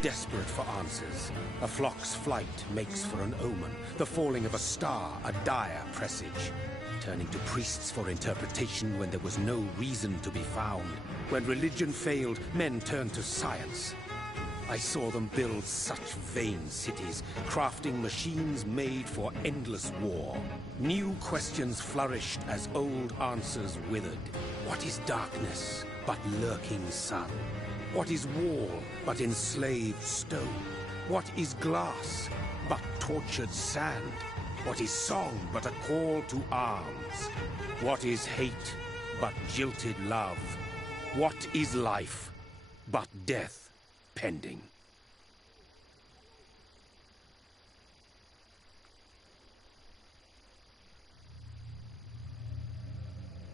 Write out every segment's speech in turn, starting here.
Desperate for answers, a flock's flight makes for an omen, the falling of a star, a dire presage. Turning to priests for interpretation when there was no reason to be found. When religion failed, men turned to science. I saw them build such vain cities, crafting machines made for endless war. New questions flourished as old answers withered. What is darkness but lurking sun? What is wall but enslaved stone? What is glass but tortured sand? What is song but a call to arms? What is hate but jilted love? What is life but death pending?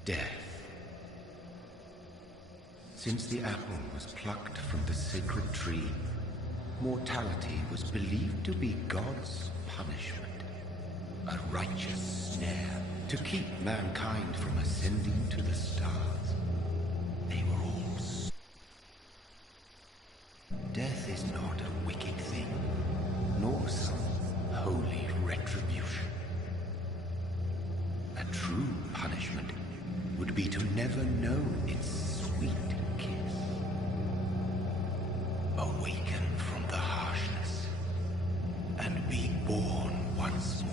Death. Since the apple was plucked from the sacred tree, mortality was believed to be God's punishment. A righteous snare to keep mankind from ascending to the stars. They were all... Death is not a wicked thing, nor some holy retribution. A true punishment would be to never know its sweet kiss. Awaken from the harshness and be born once more.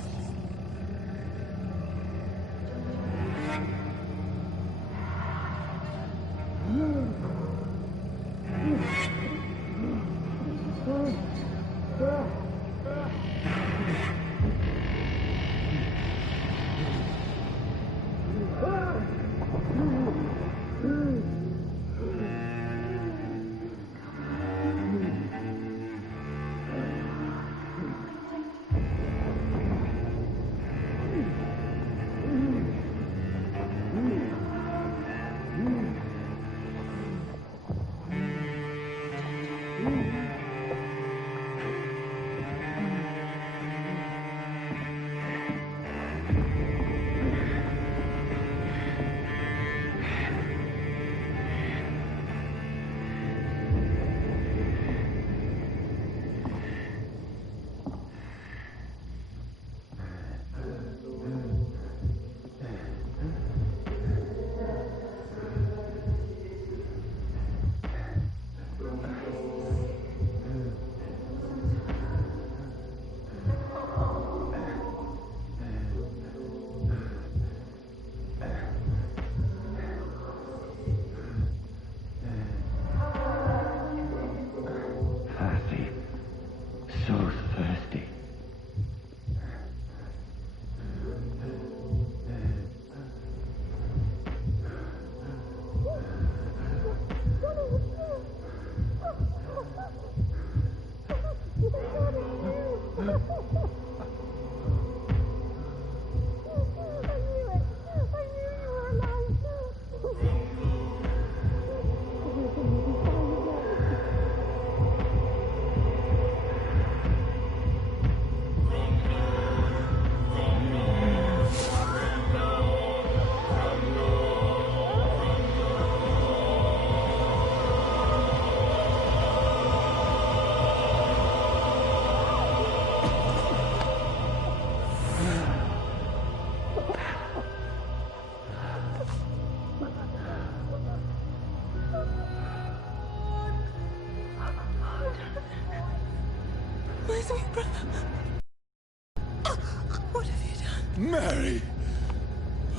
What have you done? Mary!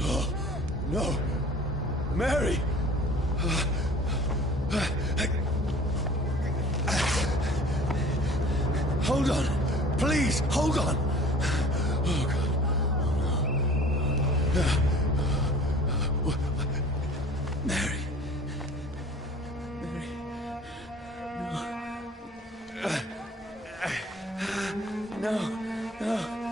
Oh, no! Mary! Hold on! Please, hold on! Oh, God. Oh, no. Mary. Mary. No. No.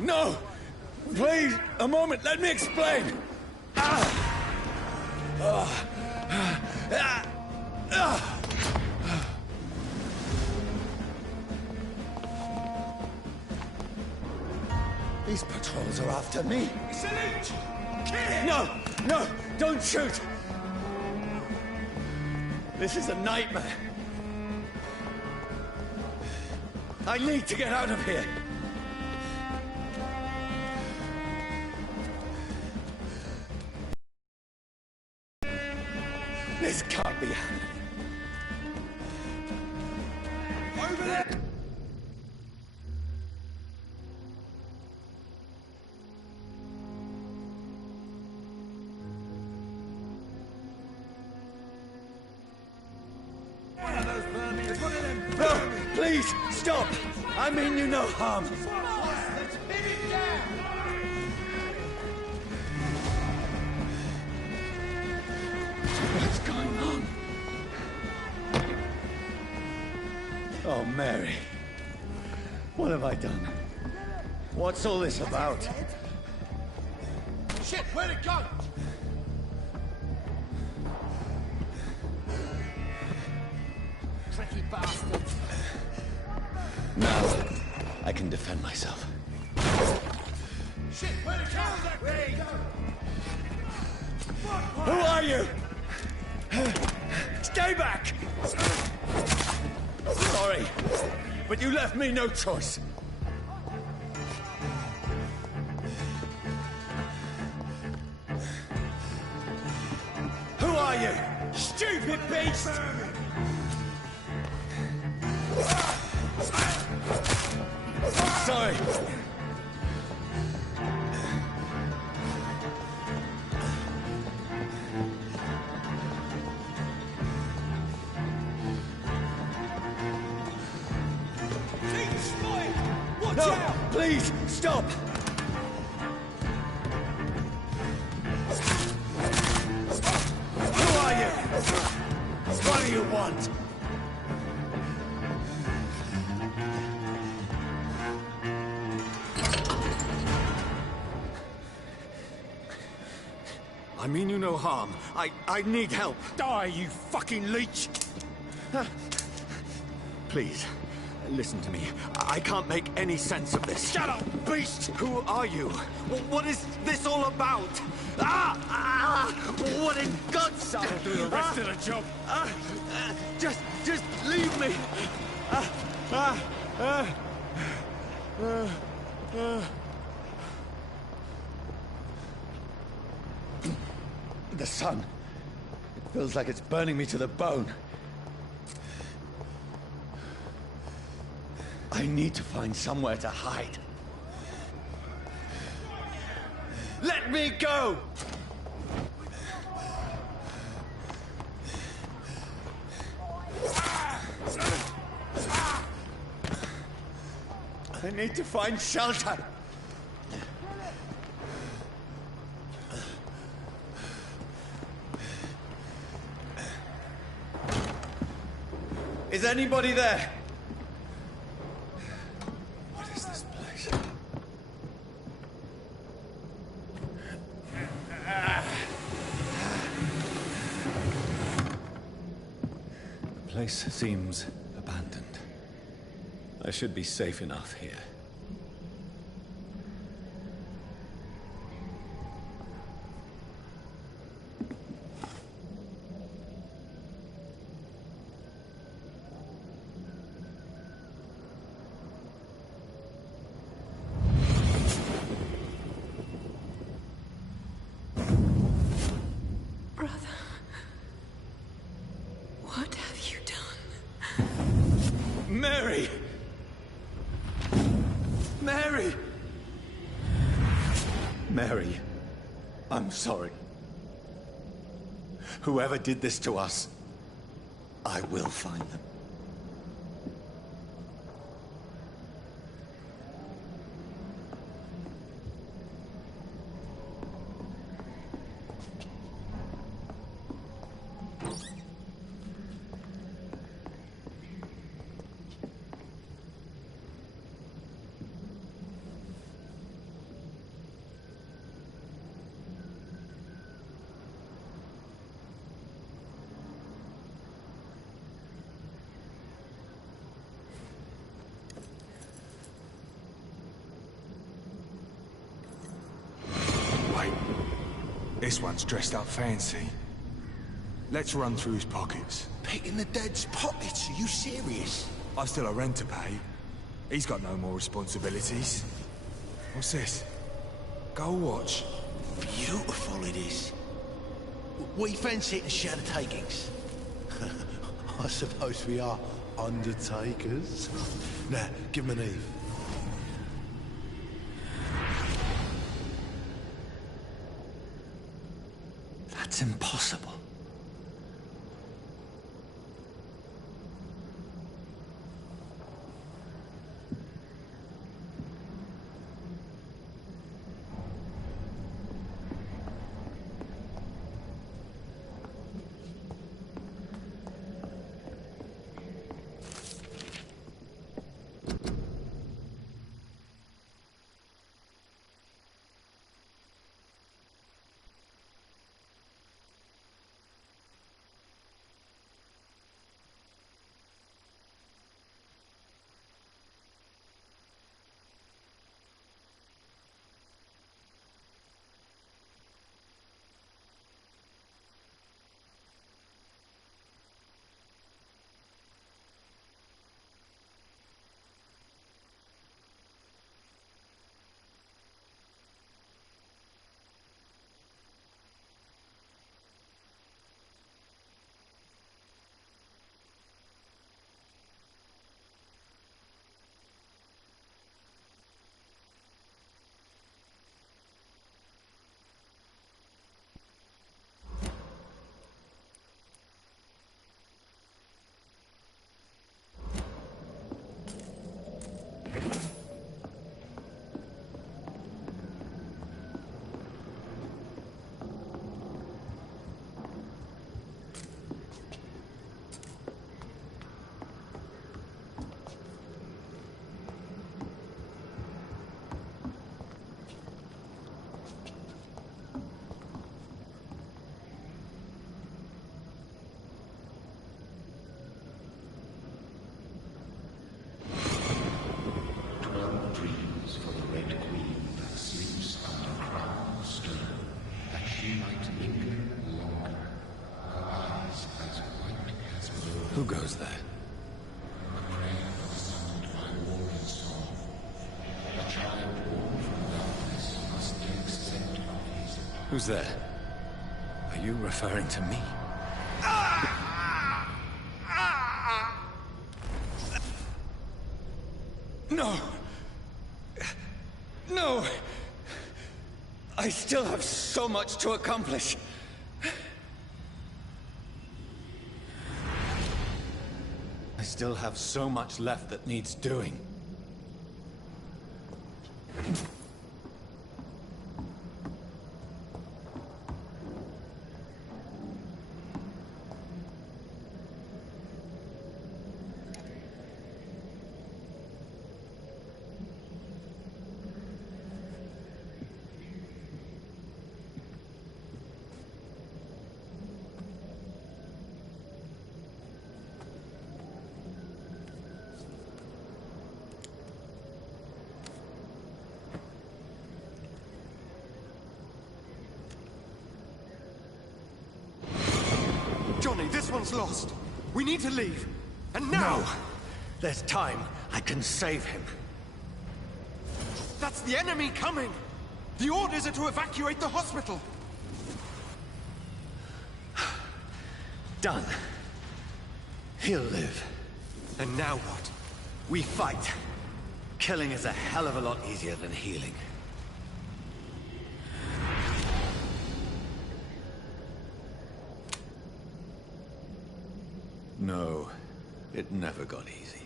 No! Please, a moment, let me explain! These patrols are after me. Salute! No! No! Don't shoot! This is a nightmare. I need to get out of here. This can't be happening. Over there! No! Please, stop! I mean you no harm. What's going on? Oh, Mary. What have I done? What's all this about? Shit, where'd it go? Tricky bastards. Now, I can defend myself. Shit, where'd it go? Where'd it go? Who are you? Stay back! Sorry, but you left me no choice. Who are you? Stupid beast! Sorry. No, please, stop! Who are you? What do you want? I mean you no harm. I need help. Die, you fucking leech! Please, listen to me. I can't make any sense of this. Shut up, beast! Who are you? What is this all about? What in God's name? I'll do the rest of the job. Just leave me. The sun. It feels like it's burning me to the bone. I need to find somewhere to hide. Let me go! I need to find shelter. Is anybody there? What is this place? The place seems abandoned. I should be safe enough here. What have you done? Mary! Mary! Mary, I'm sorry. Whoever did this to us, I will find them. This one's dressed up fancy. Let's run through his pockets. Picking the dead's pockets? Are you serious? I've still a rent to pay. He's got no more responsibilities. What's this? Gold watch. Beautiful it is. We fancy it and share the takings. I suppose we are undertakers. Now, give him an Eve. That's impossible. Who goes there? Who's there? Are you referring to me? No! No! I still have so much to accomplish. I still have so much left that needs doing. Johnny, this one's lost. We need to leave. And now! No! There's time. I can save him. That's the enemy coming! The orders are to evacuate the hospital! Done. He'll live. And now what? We fight. Killing is a hell of a lot easier than healing. No, it never got easy.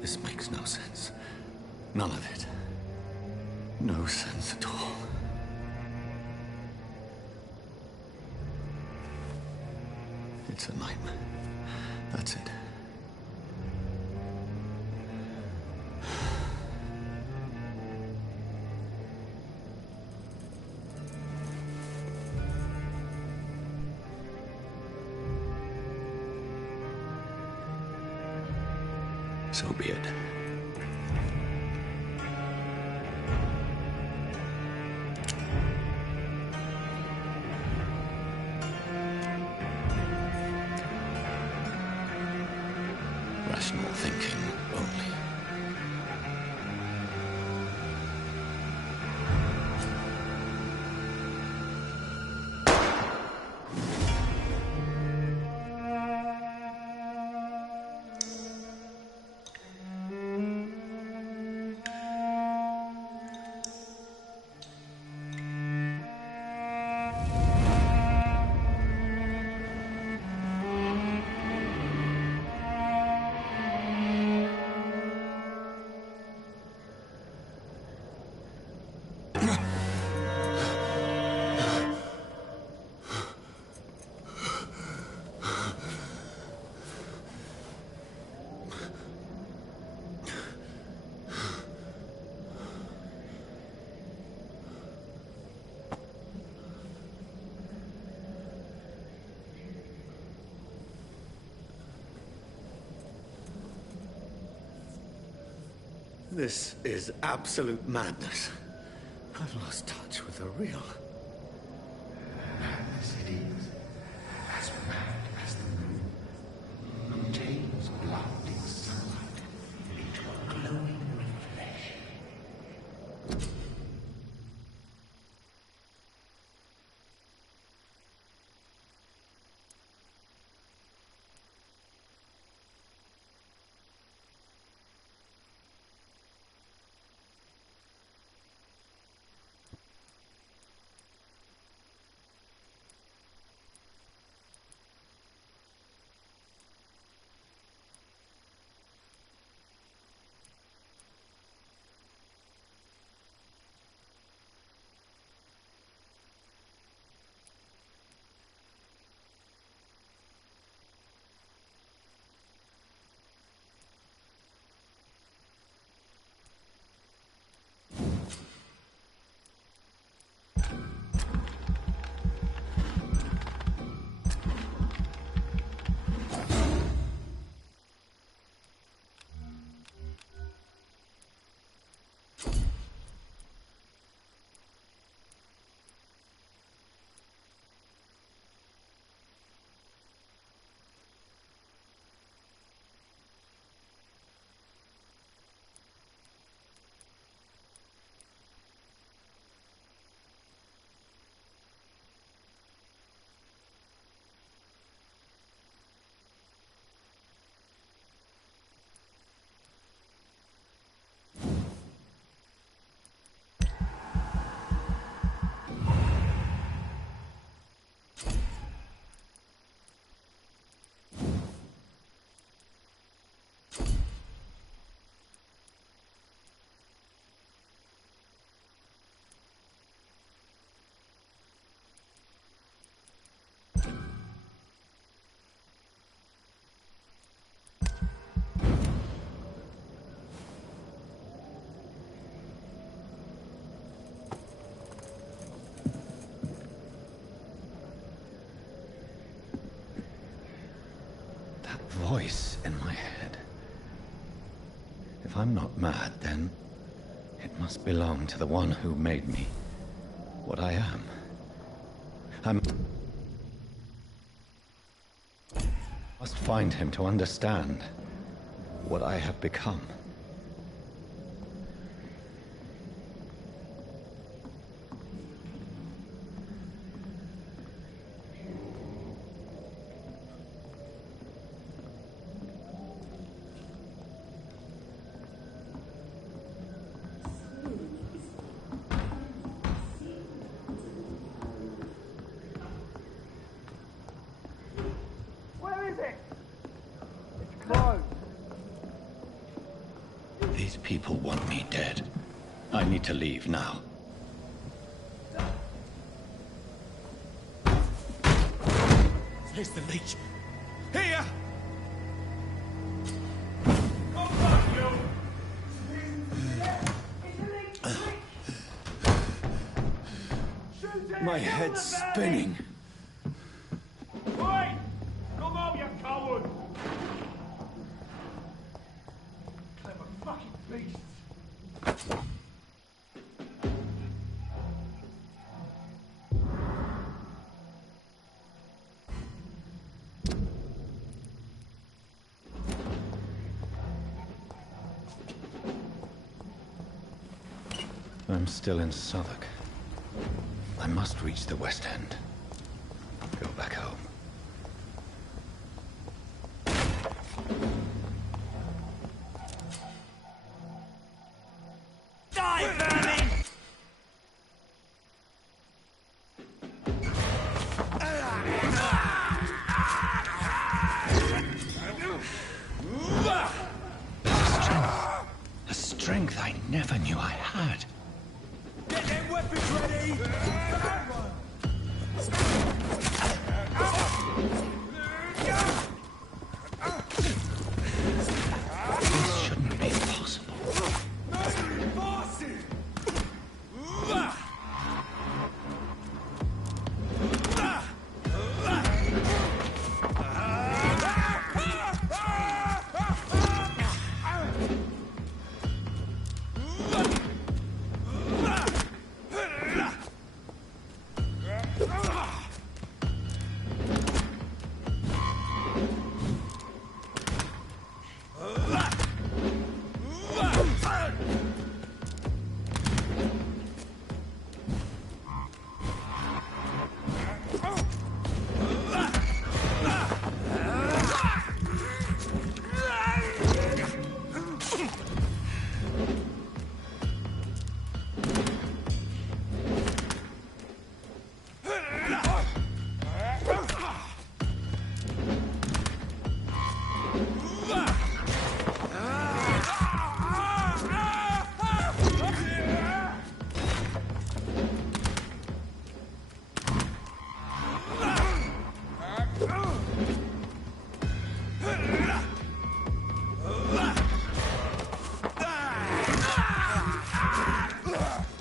This makes no sense. None of it. No sense at all. It's a nightmare. That's it. So be it. Rational thinking only. This is absolute madness. I've lost touch with the real. Madness it is. As mad as the moon. Contains blinding sunlight into a glowing reflection. Voice in my head. If I'm not mad, then it must belong to the one who made me what I am. I must find him to understand what I have become. These people want me dead. I need to leave now. Here's the leech. Here! My head's spinning. Wait! Come out, you coward! Clever fucking beasts! I'm still in Southwark. I must reach the West End. Go back home. Die, vermin! A strength I never knew I had. Get them weapons ready! This shouldn't be possible.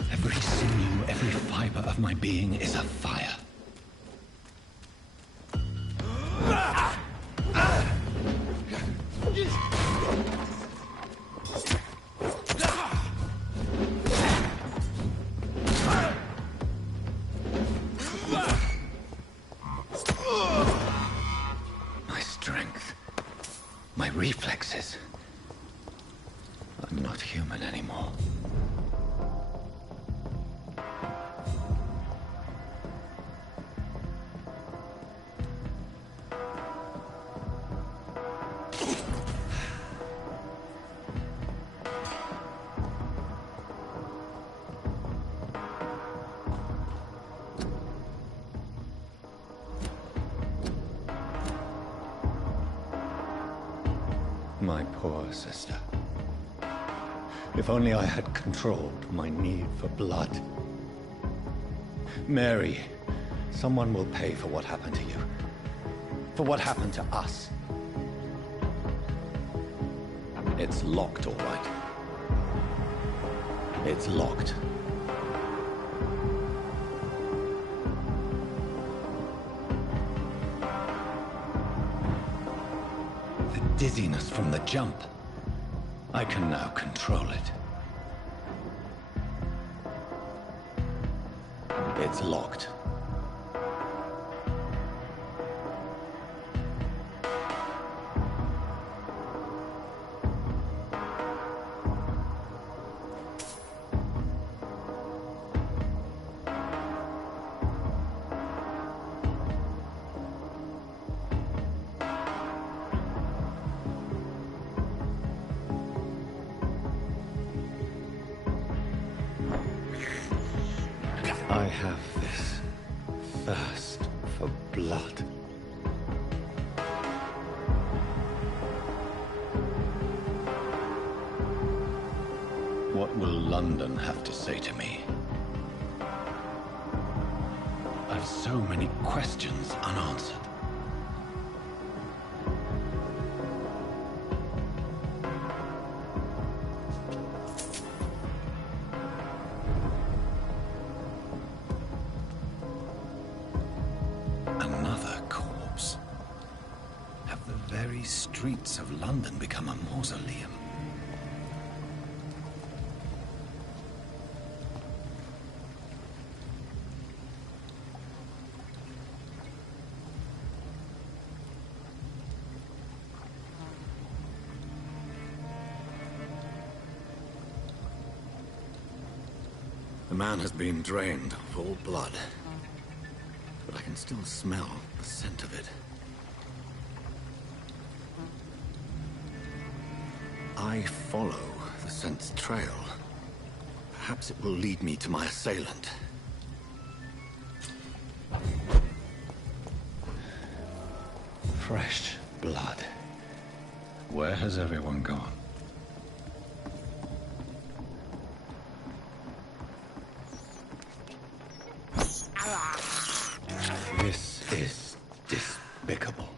Every sinew, every fiber of my being is afire. My strength, my reflexes. I'm not human anymore. My poor sister. If only I had controlled my need for blood. Mary, someone will pay for what happened to you. For what happened to us. It's locked, all right. It's locked. The dizziness from the jump. I can now control it. It's locked. I have this thirst for blood. What will London have to say to me? I've so many questions unanswered. Another corpse. Have the very streets of London become a mausoleum? The man has been drained of all blood, but I can still smell the scent of it. I follow the scent's trail. Perhaps it will lead me to my assailant. Fresh blood. Where has everyone gone? This is despicable.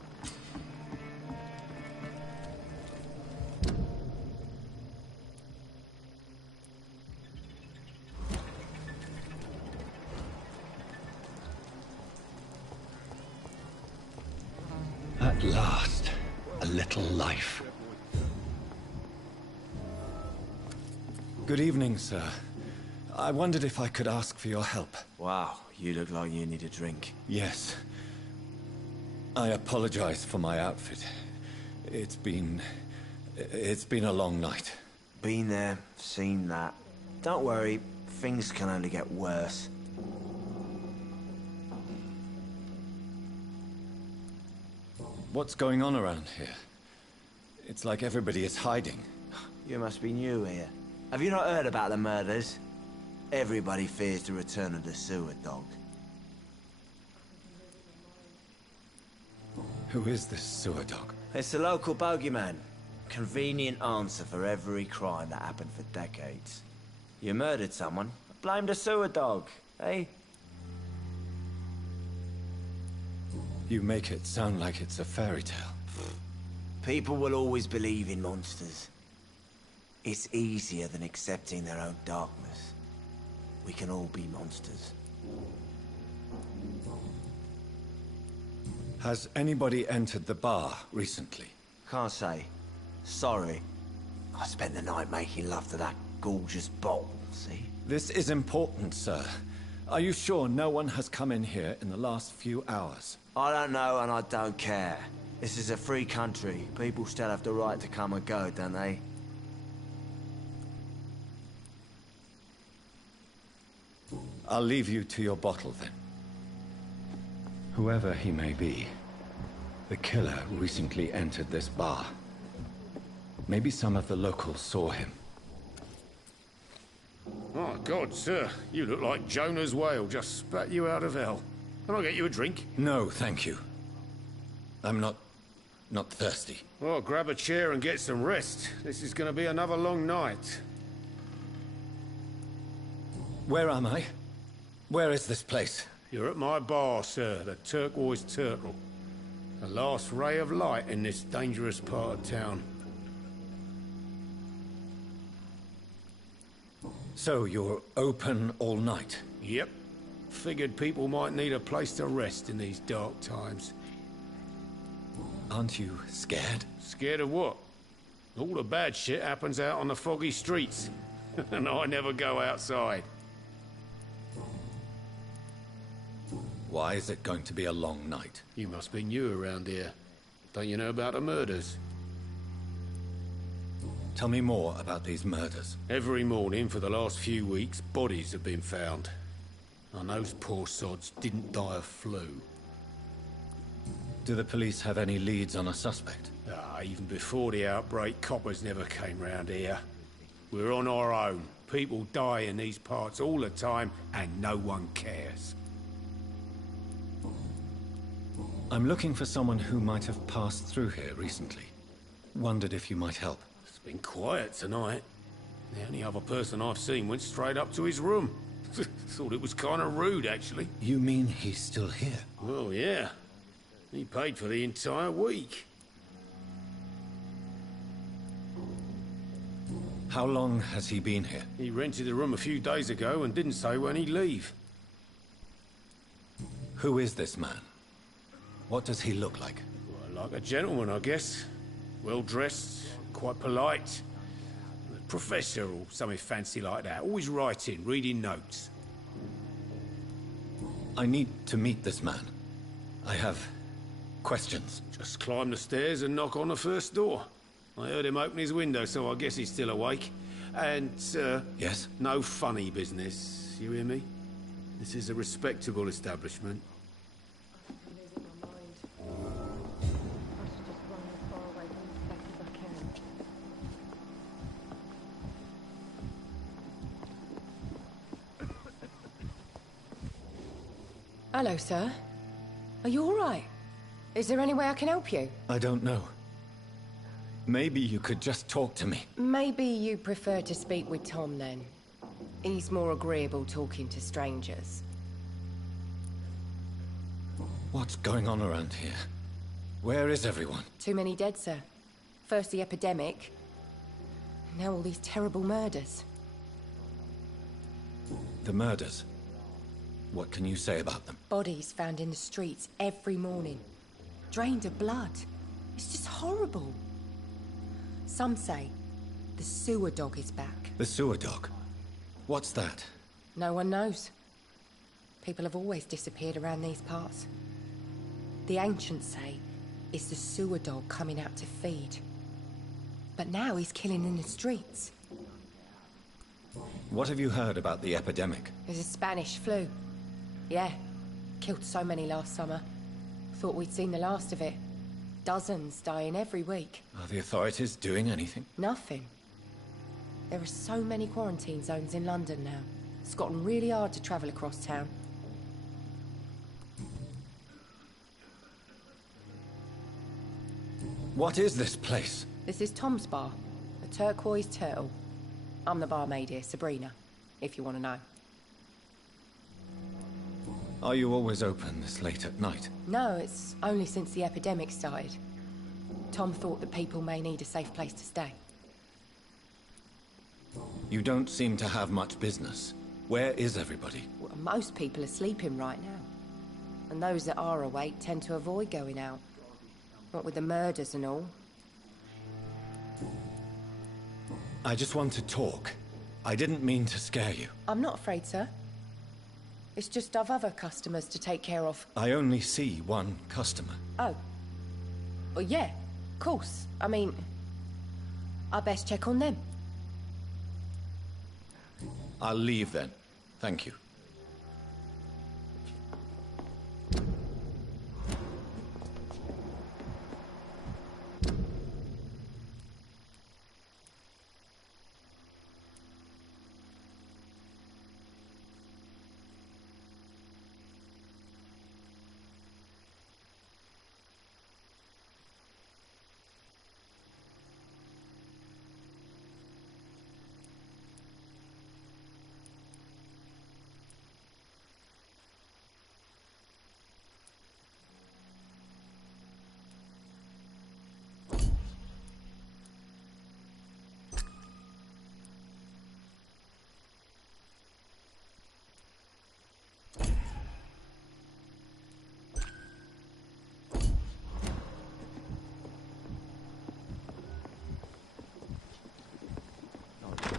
At last, a little life. Good evening, sir. I wondered if I could ask for your help. Wow, you look like you need a drink. Yes. I apologize for my outfit. It's been a long night. Been there, seen that. Don't worry, things can only get worse. What's going on around here? It's like everybody is hiding. You must be new here. Have you not heard about the murders? Everybody fears the return of the sewer dog. Who is this sewer dog? It's the local bogeyman. Convenient answer for every crime that happened for decades. You murdered someone, blame the sewer dog, eh? You make it sound like it's a fairy tale. People will always believe in monsters. It's easier than accepting their own darkness. We can all be monsters. Has anybody entered the bar recently? Can't say. Sorry. I spent the night making love to that gorgeous bottle, see? This is important, sir. Are you sure no one has come in here in the last few hours? I don't know and I don't care. This is a free country. People still have the right to come and go, don't they? I'll leave you to your bottle, then. Whoever he may be, the killer recently entered this bar. Maybe some of the locals saw him. Oh, God, sir. You look like Jonah's whale just spat you out of hell. Can I get you a drink? No, thank you. I'm not thirsty. Well, grab a chair and get some rest. This is going to be another long night. Where am I? Where is this place? You're at my bar, sir, the Turquoise Turtle. The last ray of light in this dangerous part of town. So you're open all night? Yep. Figured people might need a place to rest in these dark times. Aren't you scared? Scared of what? All the bad shit happens out on the foggy streets. And I never go outside. Why is it going to be a long night? You must be new around here. Don't you know about the murders? Tell me more about these murders. Every morning for the last few weeks, bodies have been found. And those poor sods didn't die of flu. Do the police have any leads on a suspect? Even before the outbreak, coppers never came round here. We're on our own. People die in these parts all the time, and no one cares. I'm looking for someone who might have passed through here recently. Wondered if you might help. It's been quiet tonight. The only other person I've seen went straight up to his room. Thought it was kind of rude, actually. You mean he's still here? Well, yeah. He paid for the entire week. How long has he been here? He rented the room a few days ago and didn't say when he'd leave. Who is this man? What does he look like? Well, like a gentleman, I guess. Well-dressed, quite polite. A professor or something fancy like that. Always writing, reading notes. I need to meet this man. I have questions. Just climb the stairs and knock on the first door. I heard him open his window, so I guess he's still awake. And, Yes? no funny business. You hear me? This is a respectable establishment. Hello, sir. Are you all right? Is there any way I can help you? I don't know. Maybe you could just talk to me. Maybe you prefer to speak with Tom, then. He's more agreeable talking to strangers. What's going on around here? Where is everyone? Too many dead, sir. First the epidemic, now all these terrible murders. The murders. What can you say about them? Bodies found in the streets every morning. Drained of blood. It's just horrible. Some say the sewer dog is back. The sewer dog? What's that? No one knows. People have always disappeared around these parts. The ancients say it's the sewer dog coming out to feed. But now he's killing in the streets. What have you heard about the epidemic? There's a Spanish flu. Yeah. Killed so many last summer. Thought we'd seen the last of it. Dozens dying every week. Are the authorities doing anything? Nothing. There are so many quarantine zones in London now. It's gotten really hard to travel across town. What is this place? This is Tom's bar. The Turquoise Turtle. I'm the barmaid here, Sabrina, if you want to know. Are you always open this late at night? No, it's only since the epidemic started. Tom thought that people may need a safe place to stay. You don't seem to have much business. Where is everybody? Well, most people are sleeping right now. And those that are awake tend to avoid going out. What with the murders and all. I just want to talk. I didn't mean to scare you. I'm not afraid, sir. It's just I've other customers to take care of. I only see one customer. Oh. Well, yeah, of course. I mean, I best check on them. I'll leave then. Thank you.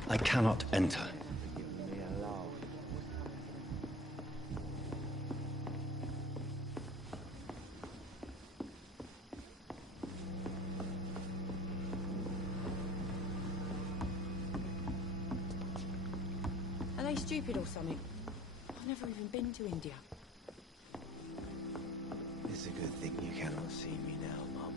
I cannot enter. Are they stupid or something? I've never even been to India. It's a good thing you cannot see me now, Mum.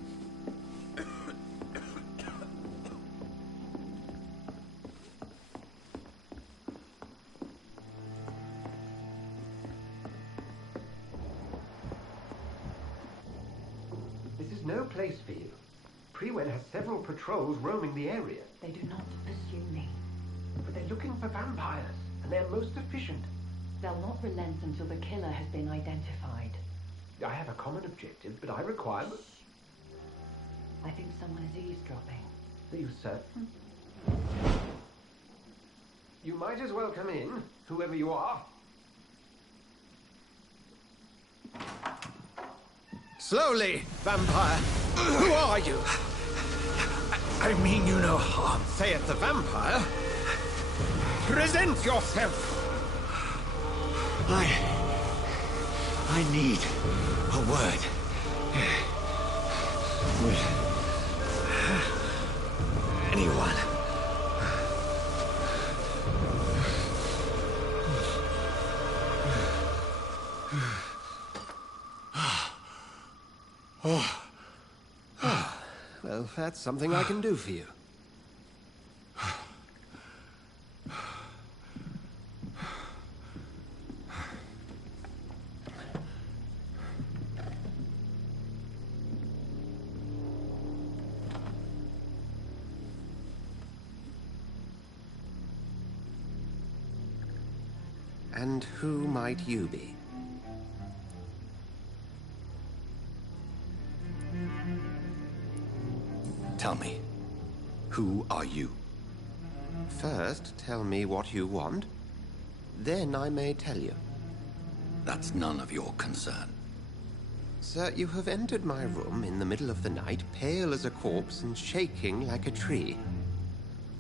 This is no place for you. Priwen has several patrols roaming the area. They do not pursue me. for vampires, and they're most efficient. They'll not relent until the killer has been identified. I have a common objective, but I require... I think someone is eavesdropping. Are you certain? You might as well come in, whoever you are. Slowly, vampire. Who are you? I mean you no harm. Saith the vampire. Present yourself. I need a word. With anyone. Well, that's something I can do for you. And who might you be? Tell me, who are you? First, tell me what you want. Then I may tell you. That's none of your concern. Sir, you have entered my room in the middle of the night, pale as a corpse and shaking like a tree.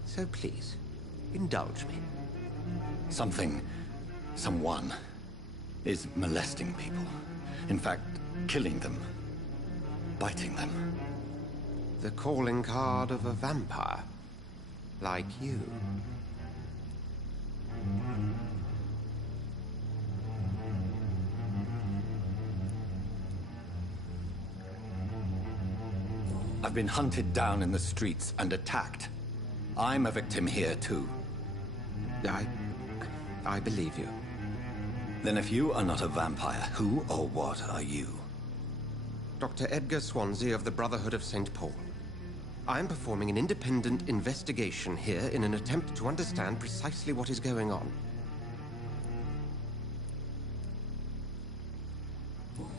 So please, indulge me. Someone is molesting people. In fact, killing them. Biting them. The calling card of a vampire. Like you. I've been hunted down in the streets and attacked. I'm a victim here, too. I believe you. Then if you are not a vampire, who or what are you? Dr. Edgar Swansea of the Brotherhood of St. Paul. I'm performing an independent investigation here in an attempt to understand precisely what is going on.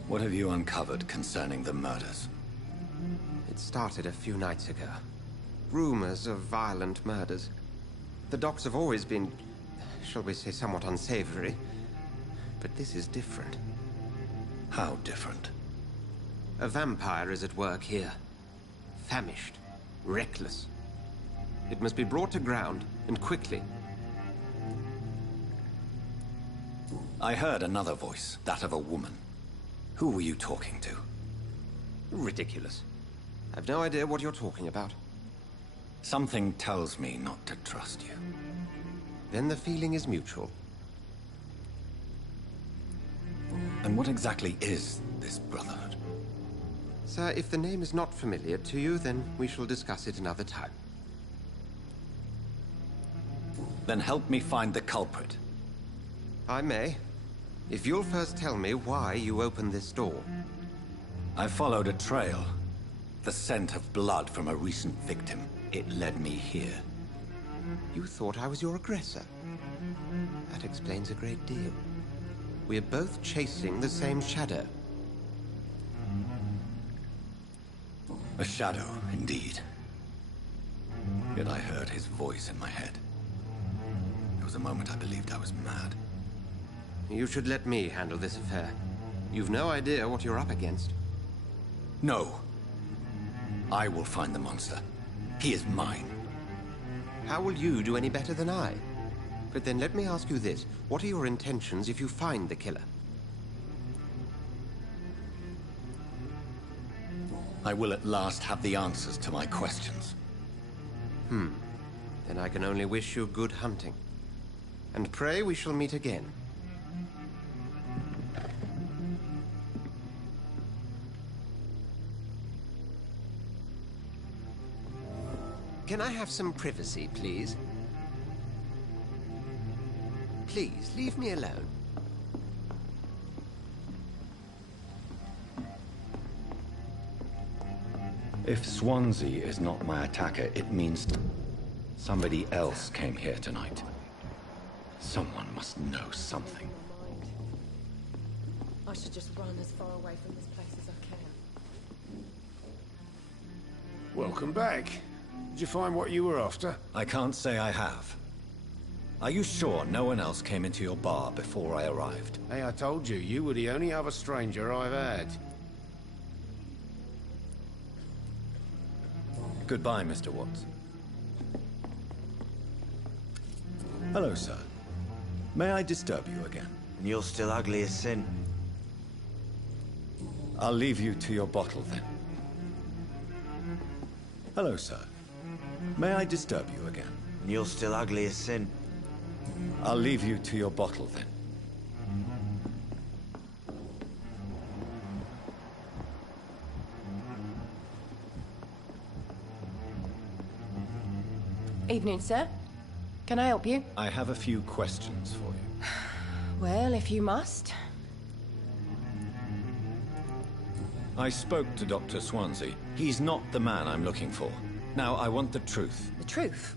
What have you uncovered concerning the murders? It started a few nights ago. Rumors of violent murders. The docs have always been, shall we say, somewhat unsavory. But this is different. How different? A vampire is at work here. Famished. Reckless. It must be brought to ground, and quickly. I heard another voice, that of a woman. Who were you talking to? Ridiculous. I've no idea what you're talking about. Something tells me not to trust you. Then the feeling is mutual. And what exactly is this Brotherhood? Sir, if the name is not familiar to you, then we shall discuss it another time. Then help me find the culprit. I may. If you'll first tell me why you opened this door. I followed a trail. The scent of blood from a recent victim. It led me here. You thought I was your aggressor. That explains a great deal. We're both chasing the same shadow. A shadow, indeed. Yet I heard his voice in my head. There was a moment I believed I was mad. You should let me handle this affair. You've no idea what you're up against. No. I will find the monster. He is mine. How will you do any better than I? But then let me ask you this. What are your intentions if you find the killer? I will at last have the answers to my questions. Then I can only wish you good hunting. And pray we shall meet again. Can I have some privacy, please? Please, leave me alone. If Swansea is not my attacker, it means somebody else came here tonight. Someone must know something. I should just run as far away from this place as I can. Welcome back. Did you find what you were after? I can't say I have. Are you sure no one else came into your bar before I arrived? Hey, I told you, you were the only other stranger I've had. Goodbye, Mr. Watts. Hello, sir. May I disturb you again? And you're still ugly as sin. I'll leave you to your bottle, then. Hello, sir. May I disturb you again? And you're still ugly as sin. I'll leave you to your bottle, then. Evening, sir. Can I help you? I have a few questions for you. Well, if you must. I spoke to Dr. Swansea. He's not the man I'm looking for. Now, I want the truth. The truth?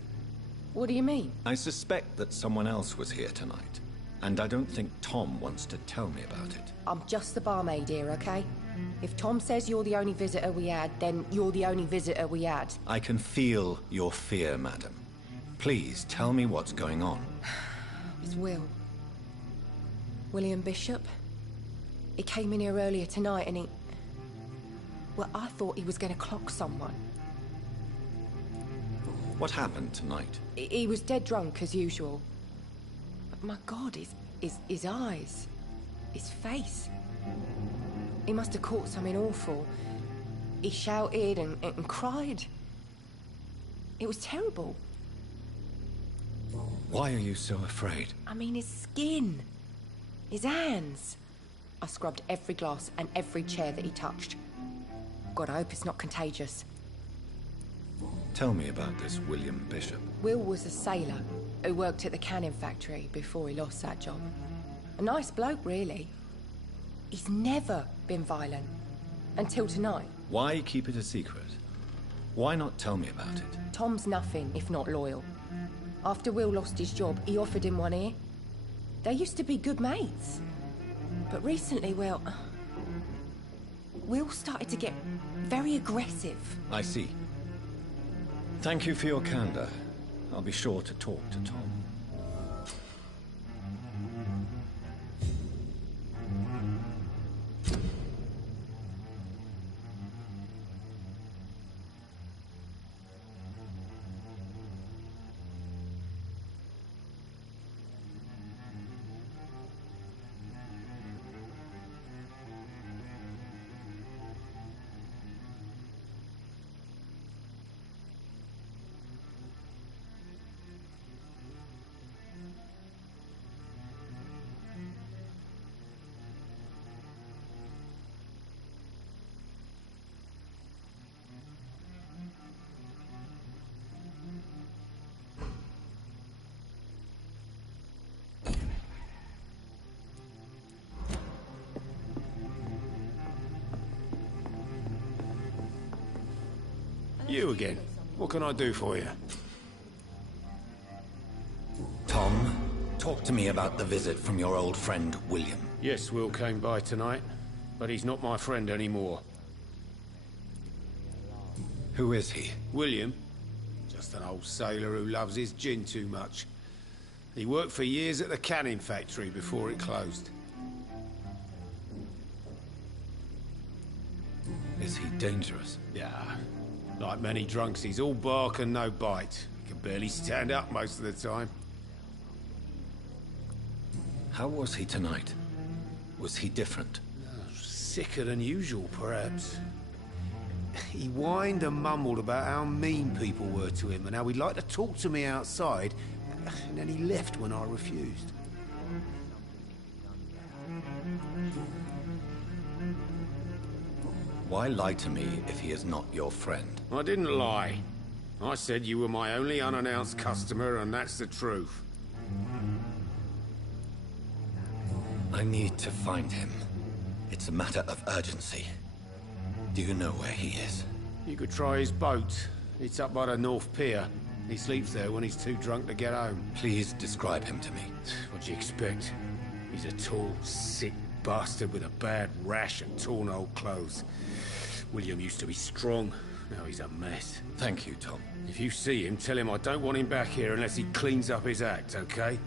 What do you mean? I suspect that someone else was here tonight. And I don't think Tom wants to tell me about it. I'm just the barmaid here, okay? If Tom says you're the only visitor we had, then you're the only visitor we had. I can feel your fear, madam. Please, tell me what's going on. It's Will. William Bishop. He came in here earlier tonight and he... Well, I thought he was going to clock someone. What happened tonight? He was dead drunk, as usual. But my God, his eyes. His face. He must have caught something awful. He shouted and cried. It was terrible. Why are you so afraid? I mean, his skin. His hands. I scrubbed every glass and every chair that he touched. God, I hope it's not contagious. Tell me about this William Bishop. Will was a sailor who worked at the cannon factory before he lost that job. A nice bloke, really. He's never been violent. Until tonight. Why keep it a secret? Why not tell me about it? Tom's nothing if not loyal. After Will lost his job, he offered him one ear. They used to be good mates. But recently, well... Will started to get very aggressive. I see. Thank you for your candor. I'll be sure to talk to Tom. You again. What can I do for you? Tom, talk to me about the visit from your old friend, William. Yes, Will came by tonight, but he's not my friend anymore. Who is he? William? Just an old sailor who loves his gin too much. He worked for years at the canning factory before it closed. Is he dangerous? Yeah. Like many drunks, he's all bark and no bite. He can barely stand up most of the time. How was he tonight? Was he different? Sicker than usual, perhaps. He whined and mumbled about how mean people were to him and how he'd like to talk to me outside, and then he left when I refused. Why lie to me if he is not your friend? I didn't lie. I said you were my only unannounced customer, and that's the truth. I need to find him. It's a matter of urgency. Do you know where he is? You could try his boat. It's up by the North Pier. He sleeps there when he's too drunk to get home. Please describe him to me. What do you expect? He's a tall, sick bastard with a bad rash and torn old clothes. William used to be strong. Now he's a mess. Thank you, Tom. If you see him, tell him I don't want him back here unless he cleans up his act, okay?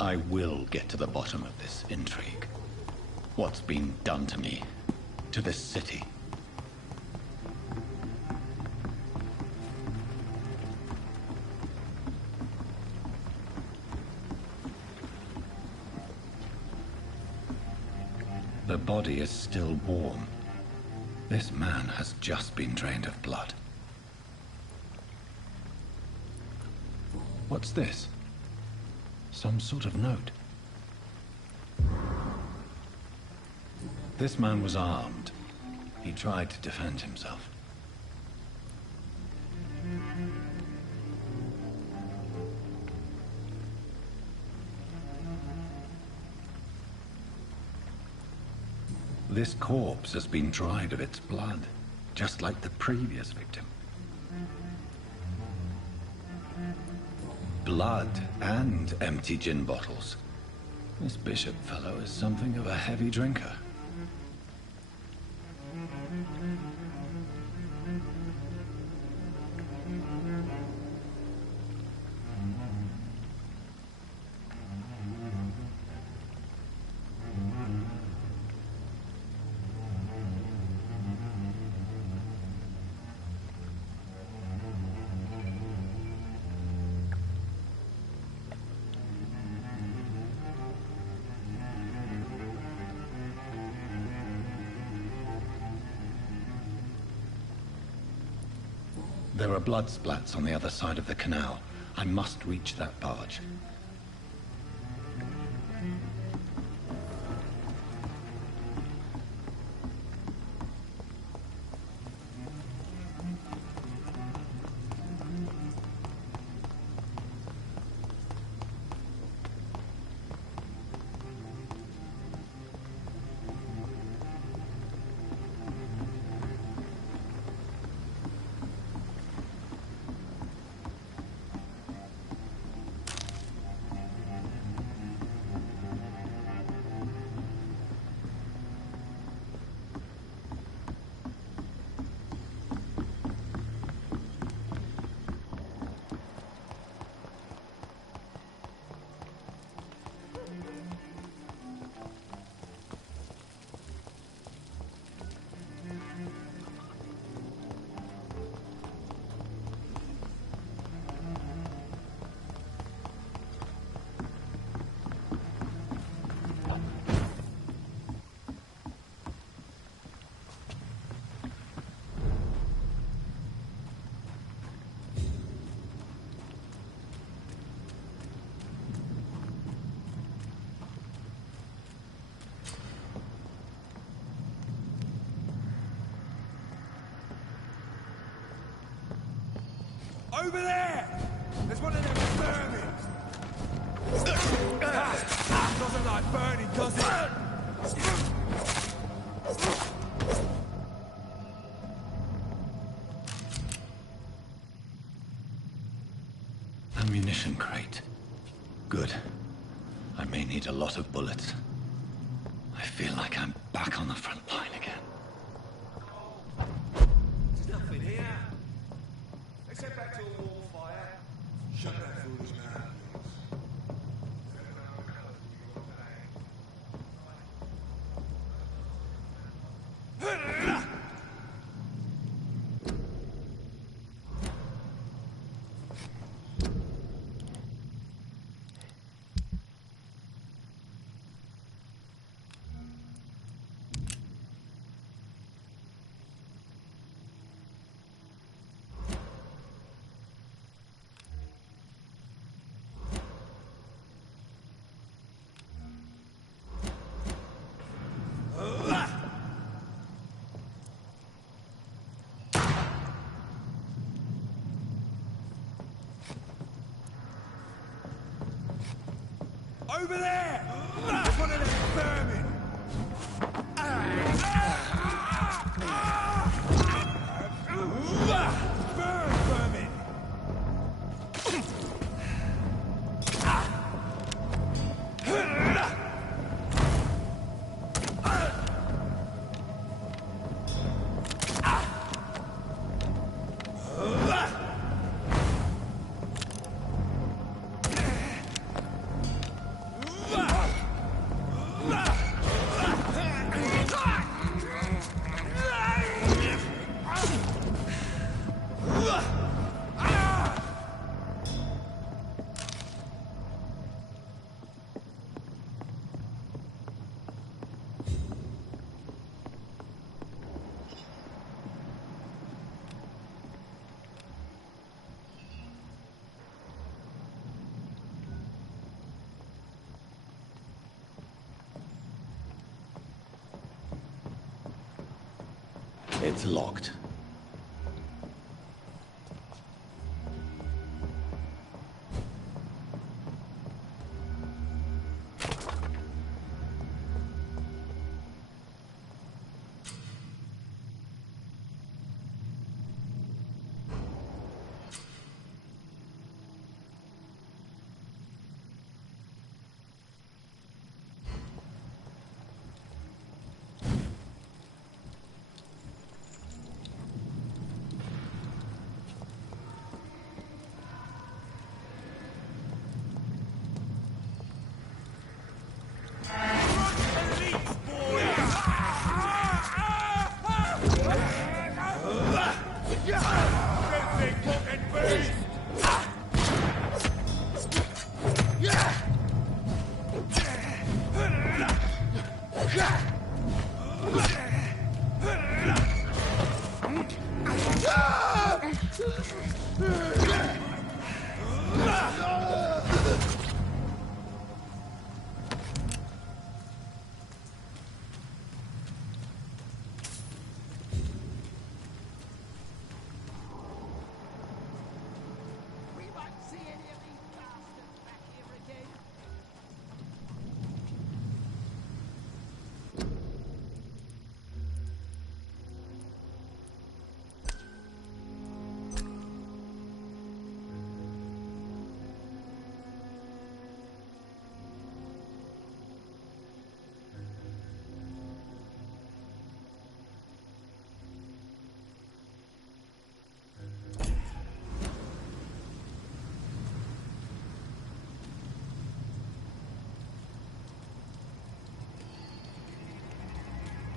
I will get to the bottom of this intrigue. What's been done to me, to this city. The body is still warm. This man has just been drained of blood. What's this? Some sort of note. This man was armed. He tried to defend himself. This corpse has been dried of its blood, just like the previous victim. Blood and empty gin bottles. This Bishop fellow is something of a heavy drinker. There are blood splats on the other side of the canal. I must reach that barge. Over there! There's one of them vermin! Doesn't like burning, does it? Ammunition crate. Good. I may need a lot of bullets. I feel like I'm back on the front line again. There's nothing here. Let's head back to a wall fire. Shut that foolish mouth. Over there! There's one of them vermin! It's locked.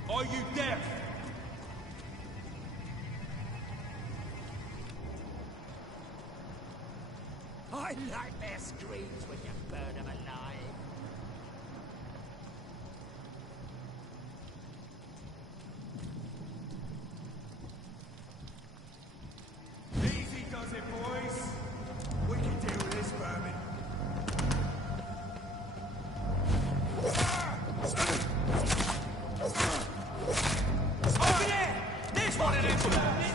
Are you deaf? I like their screams when you burn them alive. Easy does it, boys. We can deal with this vermin. Over there! There's one of them vermin!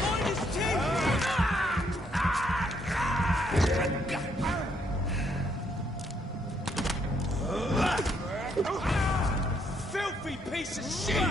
Find his teeth! Filthy piece of shit!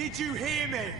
Did you hear me?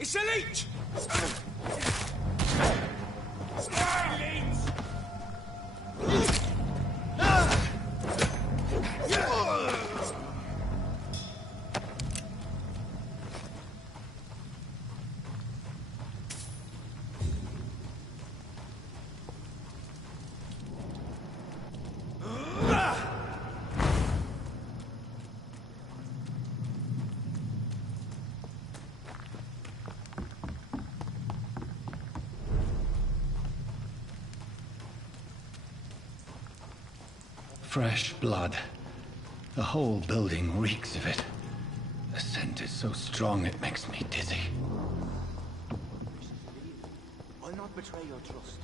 It's a leech! Fresh blood. The whole building reeks of it. The scent is so strong it makes me dizzy. I'll not betray your trust.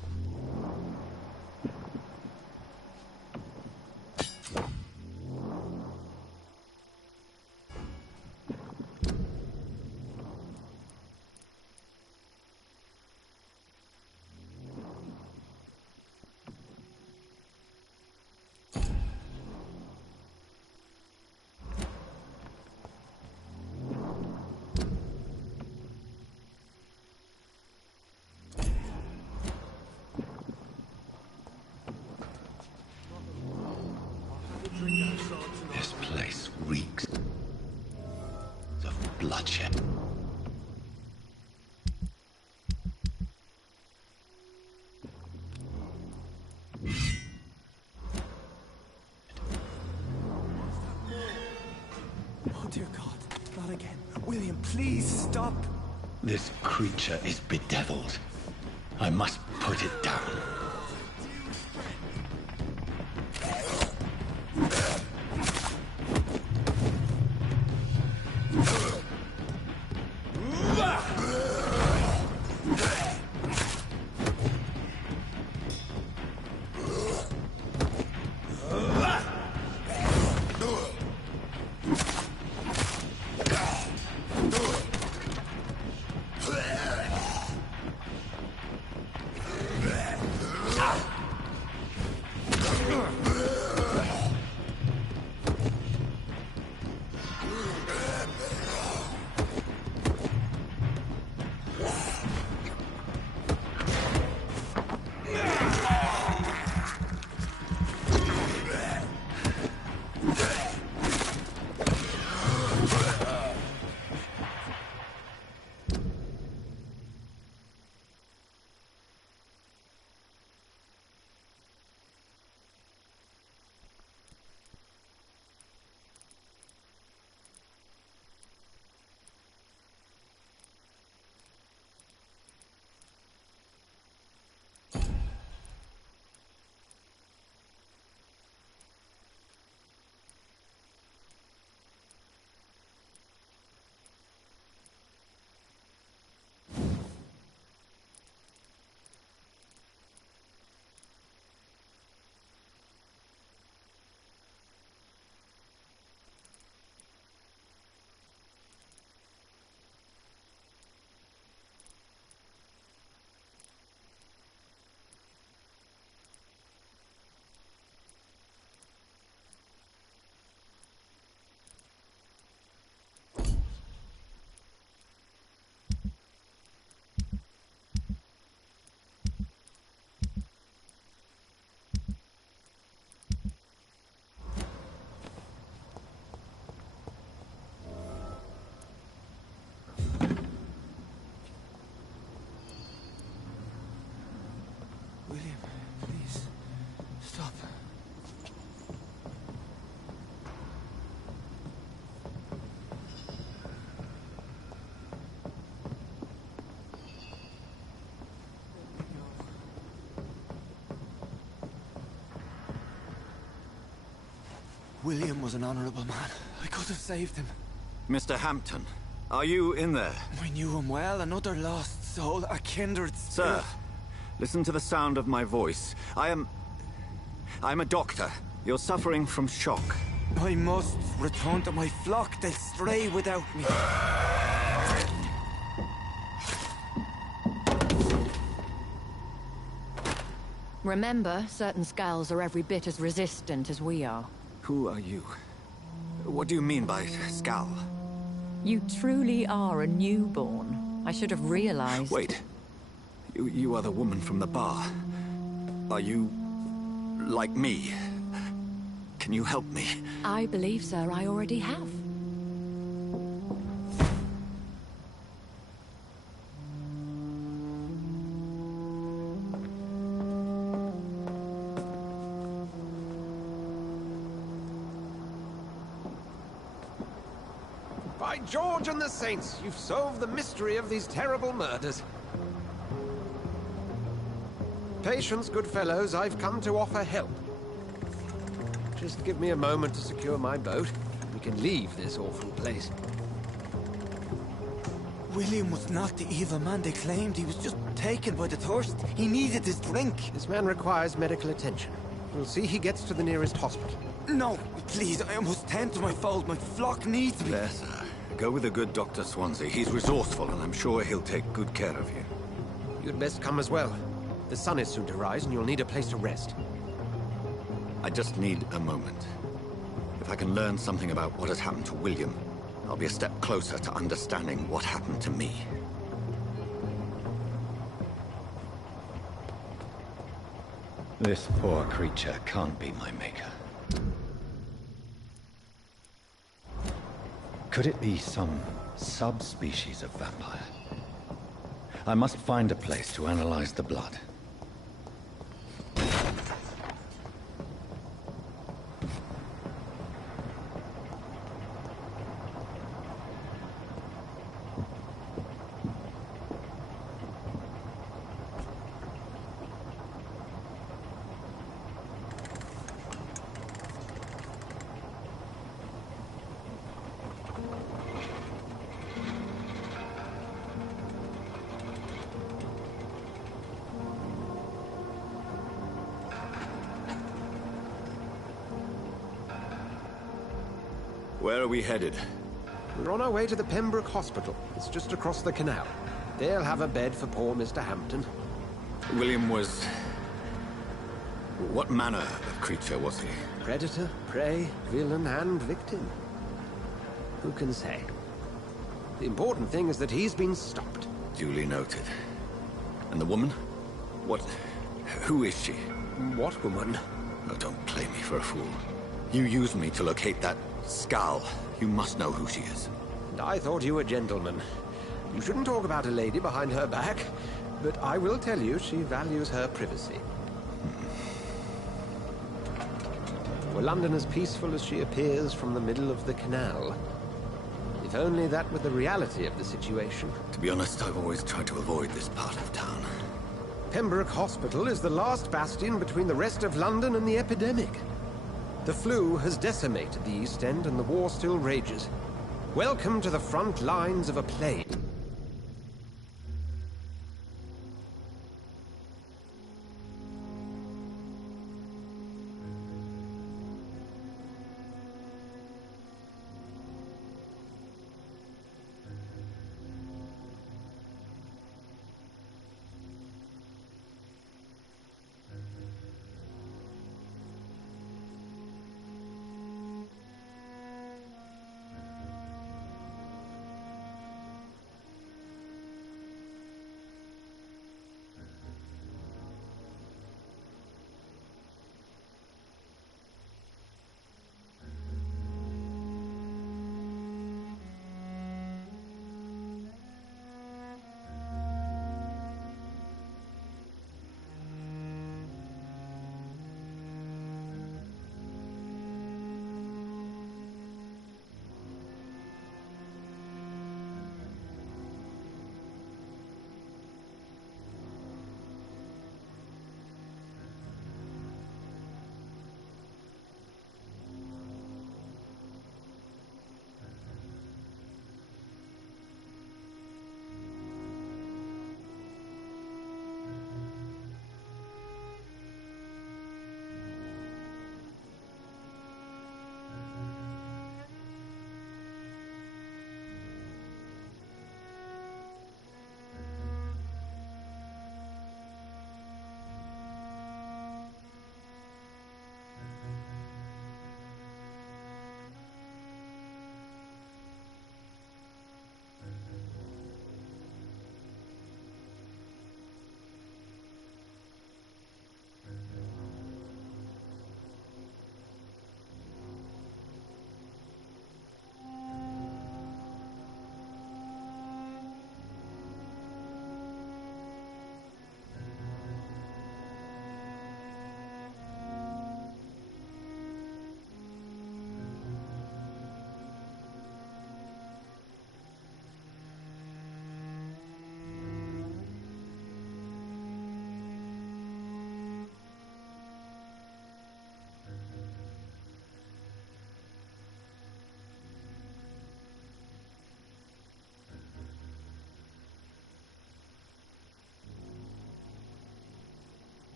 This place reeks of bloodshed. Oh dear God, not again. William, please stop. This creature is bedeviled. I must put it down. William, please, stop. William was an honorable man. I could have saved him. Mr. Hampton, Are you in there? I knew him well, another lost soul, a kindred spirit. Sir, listen to the sound of my voice. I'm a doctor. You're suffering from shock. I must return to my flock. They'll stray without me. Remember, certain skulls are every bit as resistant as we are. Who are you? What do you mean by Skal? You truly are a newborn. I should have realized. Wait. You are the woman from the bar. Are you... like me? Can you help me? I believe, sir, I already have. By George and the Saints, you've solved the mystery of these terrible murders. Patience, good fellows, I've come to offer help. Just give me a moment to secure my boat. We can leave this awful place. William was not the evil man they claimed. He was just taken by the thirst. He needed his drink. This man requires medical attention. We'll see he gets to the nearest hospital. No, please, I must tend to my fold. My flock needs me. There, sir. Go with the good Dr. Swansea. He's resourceful, and I'm sure he'll take good care of you. You'd best come as well. The sun is soon to rise, and you'll need a place to rest. I just need a moment. If I can learn something about what has happened to William, I'll be a step closer to understanding what happened to me. This poor creature can't be my maker. Could it be some subspecies of vampire? I must find a place to analyze the blood. Where are we headed? We're on our way to the Pembroke Hospital. It's just across the canal. They'll have a bed for poor Mr. Hampton. William was... what manner of creature was he? Predator, prey, villain, and victim. Who can say? The important thing is that he's been stopped. Duly noted. And the woman? What... who is she? What woman? Oh, don't play me for a fool. You used me to locate that Skal. You must know who she is. And I thought you a gentleman. You shouldn't talk about a lady behind her back, but I will tell you she values her privacy. Were London as peaceful as she appears from the middle of the canal? If only that were the reality of the situation. To be honest, I've always tried to avoid this part of town. Pembroke Hospital is the last bastion between the rest of London and the epidemic. The flu has decimated the East End and the war still rages. Welcome to the front lines of a plague.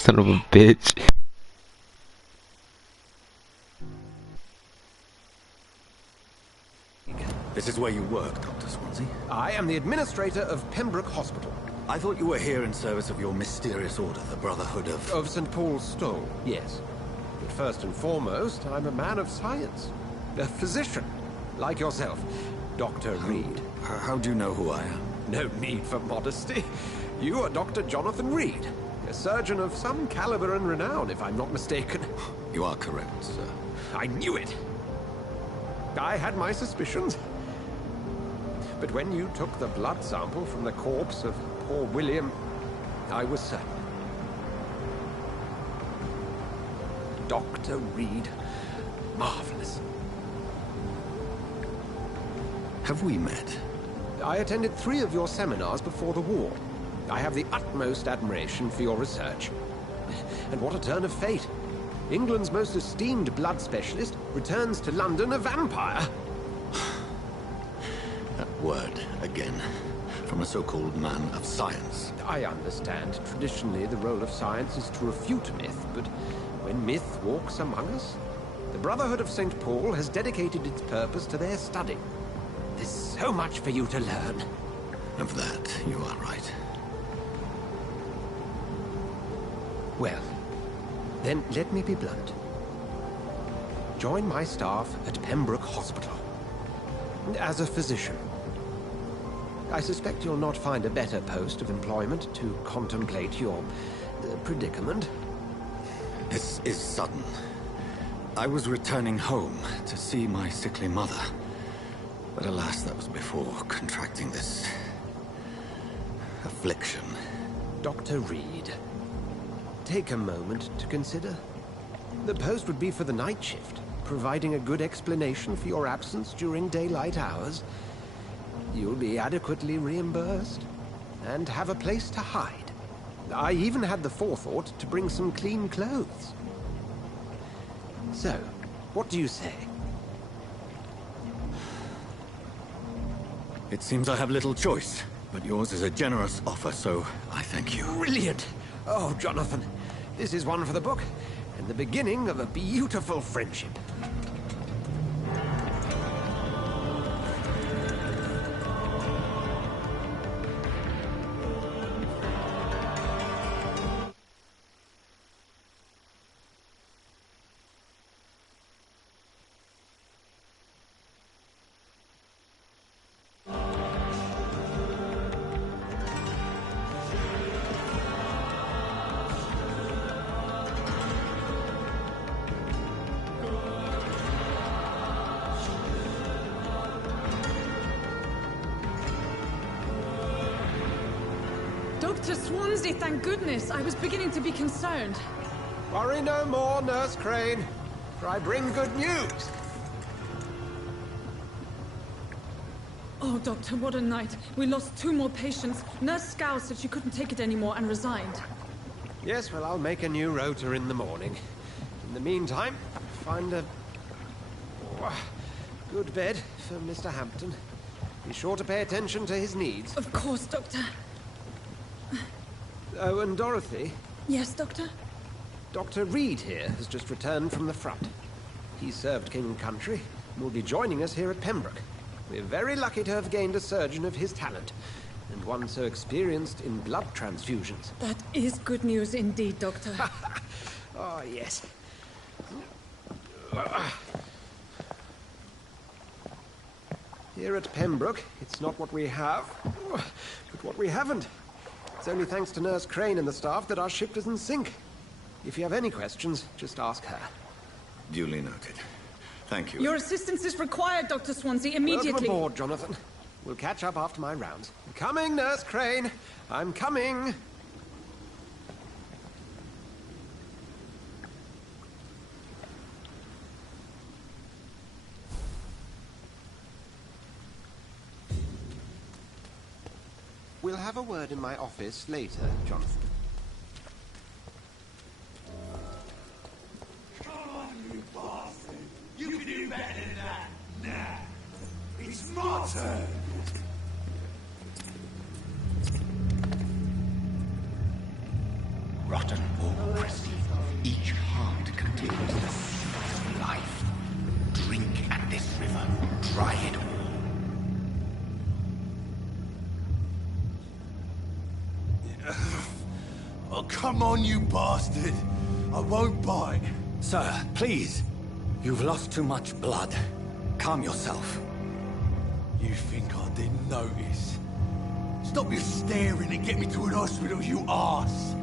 Son of a bitch. This is where you work, Dr. Swansea? I am the administrator of Pembroke Hospital. I thought you were here in service of your mysterious order, the Brotherhood of... Of St. Paul's Stole, yes. But first and foremost, I'm a man of science. A physician, like yourself. Dr. Reed. How do you know who I am? No need for modesty. You are Dr. Jonathan Reed, a surgeon of some caliber and renown, if I'm not mistaken. You are correct, sir. I knew it! I had my suspicions. But when you took the blood sample from the corpse of poor William, I was certain. Dr. Reed. Marvelous. Have we met? I attended 3 of your seminars before the war. I have the utmost admiration for your research. And what a turn of fate. England's most esteemed blood specialist returns to London a vampire. That word, again. From a so-called man of science. I understand. Traditionally, the role of science is to refute myth, but when myth walks among us, the Brotherhood of St. Paul has dedicated its purpose to their study. There's so much for you to learn. Of that, you are right. Well, then let me be blunt. Join my staff at Pembroke Hospital. As a physician. I suspect you'll not find a better post of employment to contemplate your predicament. This is sudden. I was returning home to see my sickly mother. But alas, that was before contracting this... affliction. Dr. Reed, take a moment to consider. The post would be for the night shift, providing a good explanation for your absence during daylight hours. You'll be adequately reimbursed, and have a place to hide. I even had the forethought to bring some clean clothes. So, what do you say? It seems I have little choice, but yours is a generous offer, so I thank you. Brilliant! Oh, Jonathan, this is one for the book, and the beginning of a beautiful friendship. Dr. Swansea, thank goodness. I was beginning to be concerned. Worry no more, Nurse Crane, for I bring good news. Oh, Doctor, what a night. We lost 2 more patients. Nurse Scow said she couldn't take it anymore and resigned. Yes, well, I'll make a new rota in the morning. In the meantime, find a good bed for Mr. Hampton. Be sure to pay attention to his needs. Of course, Doctor. Oh, and Dorothy? Yes, Doctor? Dr. Reed here has just returned from the front. He served King and Country and will be joining us here at Pembroke. We're very lucky to have gained a surgeon of his talent, and one so experienced in blood transfusions. That is good news indeed, Doctor. Oh, yes. Here at Pembroke, it's not what we have, but what we haven't. It's only thanks to Nurse Crane and the staff that our ship doesn't sink. If you have any questions, just ask her. Duly noted. Thank you. Your assistance is required, Dr. Swansea, immediately. Welcome aboard, Jonathan. We'll catch up after my rounds. Coming, Nurse Crane. I'm coming. We'll have a word in my office later, Jonathan. Come on, you bastard! You can do better than that! Nah! It's my turn! Rotten Walk. on, you bastard. I won't bite. Sir, please. You've lost too much blood. Calm yourself. You think I didn't notice? Stop your staring and get me to an hospital, you arse!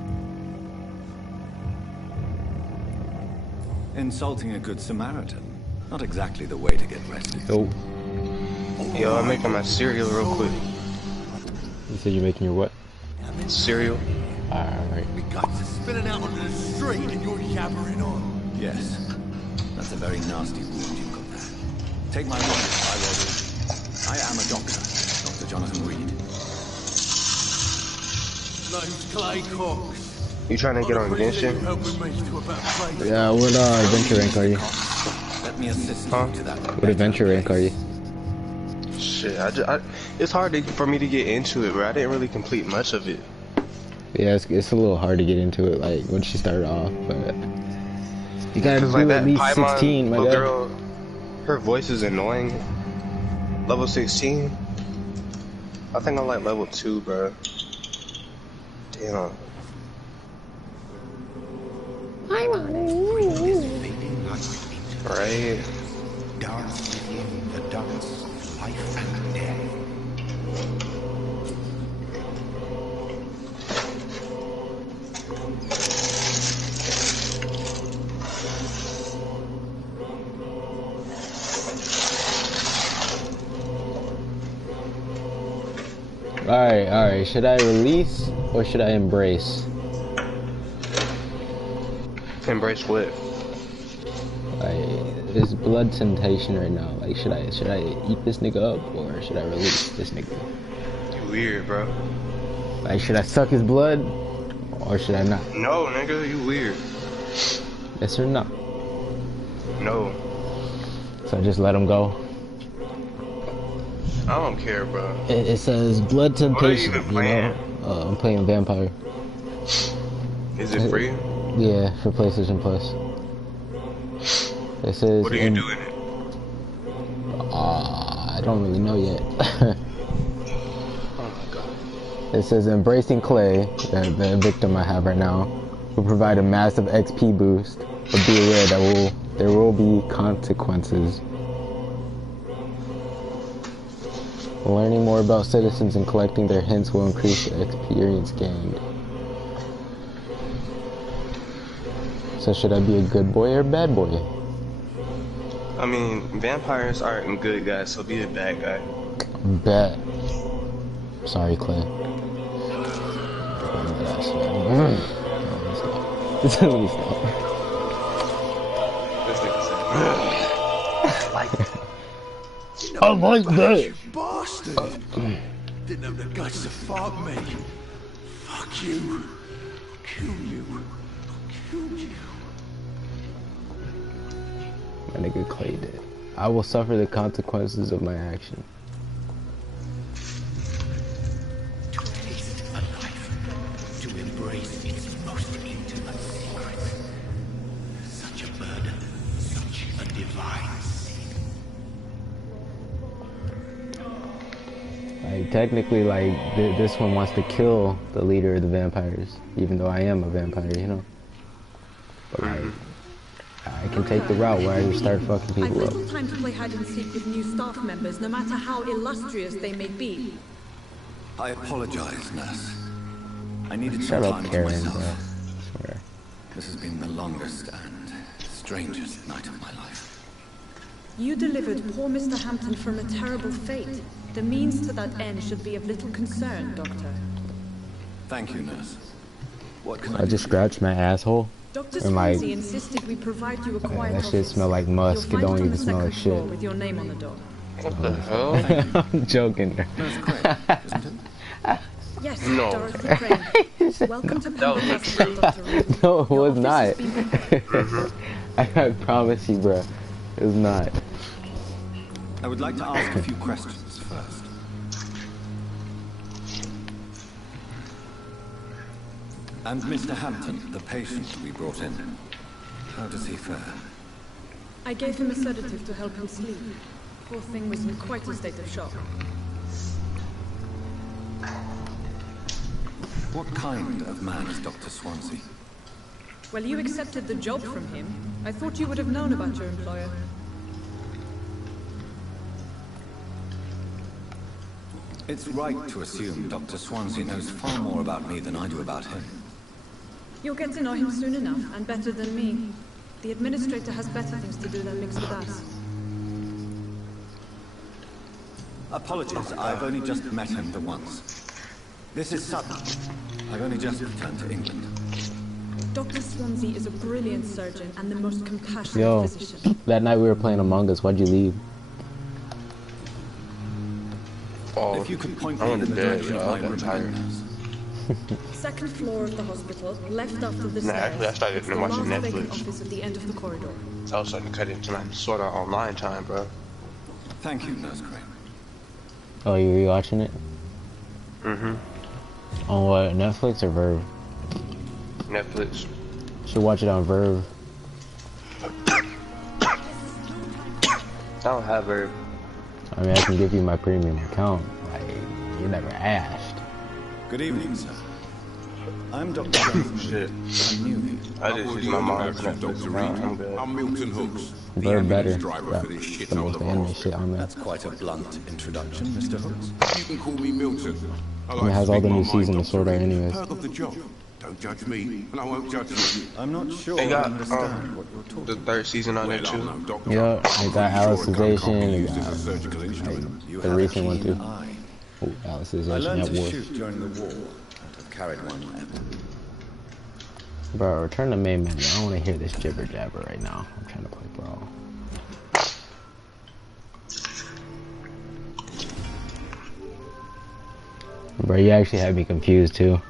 Insulting a good Samaritan. Not exactly the way to get rested. Yo. Yo, I'm making my cereal real quick. You said you're making your what? Cereal. Alright. We got to spilling out onto the street and you're yabbering on. Yes. That's a very nasty wound you've got there. Take my word, I am a doctor. Dr. Jonathan Reed. Name's Clay Cox. You trying to get on Genshin? Yeah, what adventure rank are you? Let me assist you to that. What adventure rank are you? Shit, it's hard for me to get into it, bro. I didn't really complete much of it. Yeah, it's a little hard to get into it, like, once you start off, but... You gotta do like at least Paimon 16, my guy. Girl, her voice is annoying. Level 16? I think I'm like level 2, bro. Damn. Right. Dance within the dance of life and death. Alright, should I release or should I embrace? Embrace what? Like, there's blood temptation right now. Like, should I eat this nigga up or should I release this nigga? You weird, bro. Like, should I suck his blood or should I not? No, nigga, you weird. Yes or no? No. So I just let him go? I don't care, bro. It says blood temptation, what are you even playing? I'm playing Vampire. Is it free? Yeah, for PlayStation Plus. It says... What are you doing it? I don't really know yet. Oh my god. It says embracing Clay, the victim I have right now, will provide a massive XP boost, but be aware that there will be consequences. Learning more about citizens and collecting their hints will increase the experience gained. So should I be a good boy or a bad boy? I mean, vampires aren't good guys, so be a bad guy. Bet. Sorry, Clay. Let me stop. This nigga said, like, I like that. You bastard! Didn't have the guts to fuck me. Fuck you. I'll kill you. I'll kill you. My nigga Clay did. I will suffer the consequences of my action. To taste a life, to embrace its most intimate secrets. Such a burden, such a divine sin. Like, technically, like, this one wants to kill the leader of the vampires, even though I am a vampire, you know? But, like, I can take the route where I just start fucking people I've up. little time to play hide and seek with new staff members, no matter how illustrious they may be. I apologize, nurse. I needed Shut some up, time Karen, to myself. bro. I swear. This has been the longest and strangest night of my life. You delivered poor Mr. Hampton from a terrible fate. The means to that end should be of little concern, Doctor. Thank you, nurse. What can I just scratched my asshole. Dr. And like, Swansea insisted we provide you a quiet that shit office. smell like musk. It You'll don't find even smell like on the second floor shit. with your name on the door. what the hell? I'm joking. Yes, No. Dorothy Crane. Welcome to Pemberley Hospital, Dr. Reed. No, it was not. Mhm. I promise you, bro. It was not. I would like to ask a few questions first. And Mr. Hampton, the patient we brought in, how does he fare? I gave him a sedative to help him sleep. Poor thing was in quite a state of shock. What kind of man is Dr. Swansea? Well, you accepted the job from him. I thought you would have known about your employer. It's right to assume Dr. Swansea knows far more about me than I do about him. You'll get to know him soon enough, and better than me. The administrator has better things to do than mix with us. Apologies, I've only just met him the once. This is sudden. I've only just returned to England. Dr. Swansea is a brilliant surgeon and the most compassionate physician. That night we were playing Among Us, why'd you leave? Oh, if you could point I me went in to the bed, direction of y'all. my I got room, tired. Second floor of the hospital, left after the Nah, stairs. actually, I started It's the watching last vacant Netflix. office at the end of the corridor. I was starting to cut into my sort of online time, bro. Thank you, Nurse Crane. Oh, you rewatching it? Mm-hmm. On what, Netflix or Verve? Netflix. Should watch it on Verve. I don't have Verve. I mean, I can give you my premium account. Like, you never asked. Good evening, sir. I'm Dr. Johnson. Shit. I'm new here. I just use my mom's Netflix account. I'm good. I'm Milton Hooks. Verve better. Driver for this shit The most anime shit on there. That's quite a blunt introduction, Mr. Hooks. You can call me Milton. It has all the new seasons of Sword Art anyways. Part of the job. Don't judge me, and I won't judge you. I'm not sure They I got understand what you're talking the third season on there too. Yeah, they got Alicization, they used as a got surgical instrument. You the have a recent one keen too. eye. Oh, I Alicization learned at to Wolf. shoot during the war and have carried one left. Bro, return to main menu. I don't want to hear this jibber jabber right now. I'm trying to play Brawl. Bro, you actually had me confused too.